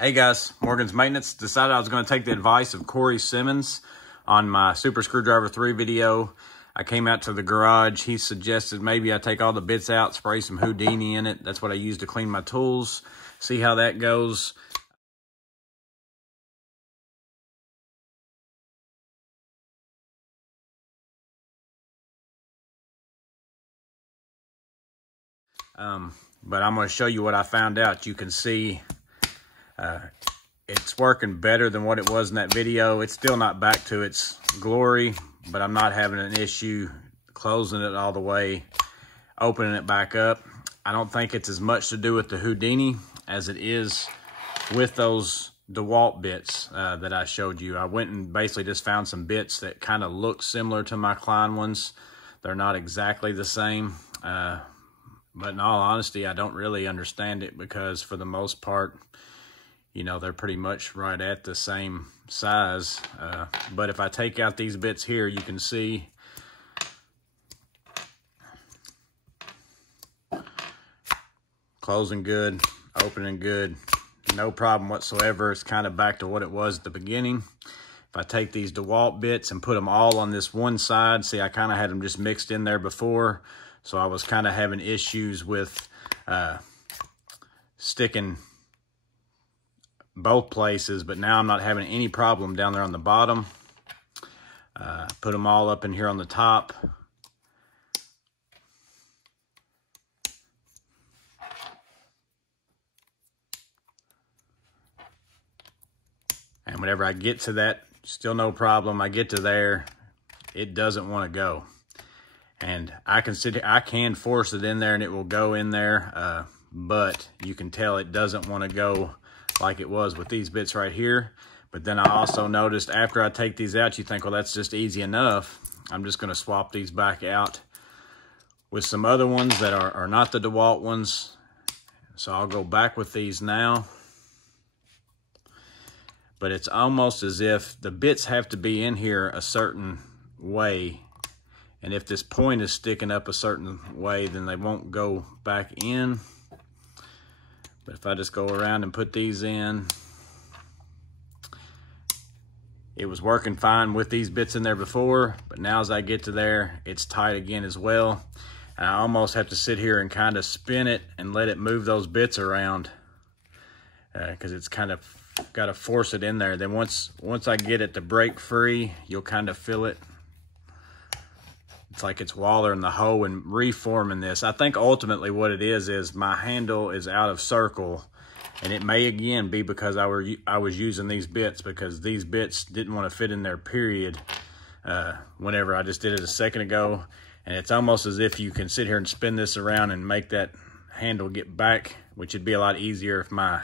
Hey guys, Morgan's Maintenance. Decided I was going to take the advice of Corey Simmons on my Super Screwdriver 3 video. I came out to the garage. He suggested maybe I take all the bits out, spray some Houdini in it. That's what I use to clean my tools. See how that goes. But I'm going to show you what I found out. You can see it's working better than what it was in that video. It's still not back to its glory, but I'm not having an issue closing it all the way, opening it back up. I don't think it's as much to do with the Houdini as it is with those Dewalt bits that I showed you. I went and basically just found some bits that kind of look similar to my Klein ones. They're not exactly the same. But in all honesty, I don't really understand it because for the most part, you know, they're pretty much right at the same size. But if I take out these bits here, you can see closing good, opening good, no problem whatsoever. It's kind of back to what it was at the beginning. If I take these Dewalt bits and put them all on this one side, see, I kind of had them just mixed in there before, so I was kind of having issues with sticking both places, but now I'm not having any problem down there on the bottom. Put them all up in here on the top. And whenever I get to that, still no problem. I get to there, it doesn't want to go. And I can force it in there and it will go in there, but you can tell it doesn't want to go like it was with these bits right here. But then I also noticed after I take these out, you think, well, that's just easy enough. I'm just going to swap these back out with some other ones that are not the Dewalt ones. So I'll go back with these now. But it's almost as if the bits have to be in here a certain way. And if this point is sticking up a certain way, then they won't go back in. But if I just go around and put these in, it was working fine with these bits in there before, but now as I get to there, it's tight again as well. And I almost have to sit here and kind of spin it and let it move those bits around because it's kind of got to force it in there. Then once I get it to break free, you'll kind of feel it. It's like it's wallering the hoe and reforming this. I think ultimately what it is my handle is out of circle. And it may again be because I was using these bits, because these bits didn't want to fit in there, period, whenever I just did it a second ago. And it's almost as if you can sit here and spin this around and make that handle get back, which would be a lot easier if my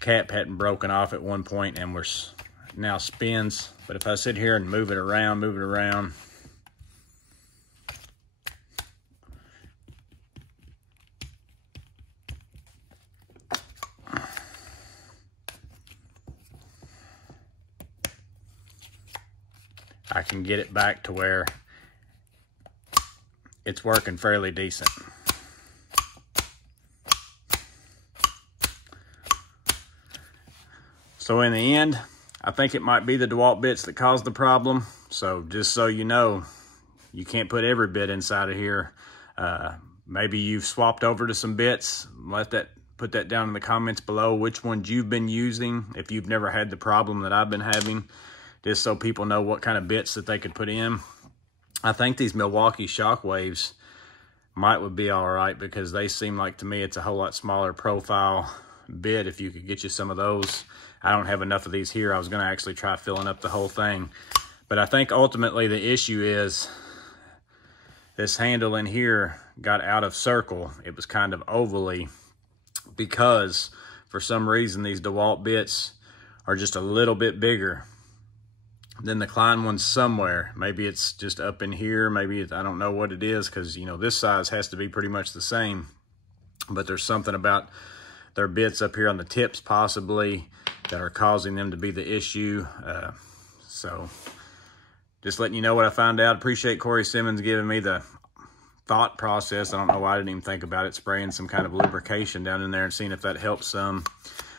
cap hadn't broken off at one point and we're now spins. But if I sit here and move it around, I can get it back to where it's working fairly decent. So in the end, I think it might be the Dewalt bits that caused the problem. So just so you know, you can't put every bit inside of here. Maybe you've swapped over to some bits. Put that down in the comments below which ones you've been using, if you've never had the problem that I've been having, just so people know what kind of bits that they could put in. I think these Milwaukee Shockwaves would be all right because they seem like, to me, it's a whole lot smaller profile bit if you could get you some of those. I don't have enough of these here. I was going to actually try filling up the whole thing. But I think ultimately the issue is this handle in here got out of circle. It was kind of ovally because for some reason these Dewalt bits are just a little bit bigger than the Klein ones somewhere. Maybe it's just up in here. Maybe I don't know what it is, because, you know, this size has to be pretty much the same. But there's something about their bits up here on the tips possibly that are causing them to be the issue. So just letting you know what I found out. Appreciate Corey Simmons giving me the thought process. I don't know why I didn't even think about it, spraying some kind of lubrication down in there and seeing if that helps some.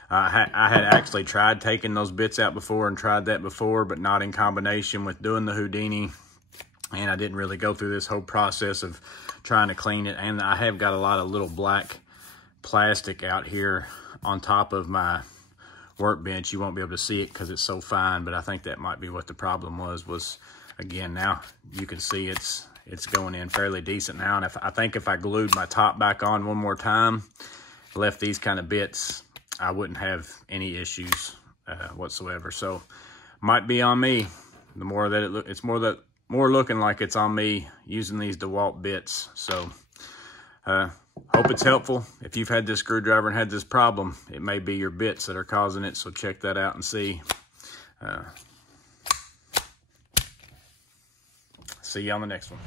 I had actually tried taking those bits out before and tried that before, but not in combination with doing the Houdini. And I didn't really go through this whole process of trying to clean it. And I have got a lot of little black plastic out here on top of my workbench. You won't be able to see it because it's so fine, but I think that might be what the problem was again, now you can see it's going in fairly decent now. And I think if I glued my top back on one more time, left these kind of bits, I wouldn't have any issues whatsoever. So might be on me. The more that it's more looking like it's on me using these Dewalt bits. So hope it's helpful. If you've had this screwdriver and had this problem, it may be your bits that are causing it. So check that out and see. See you on the next one.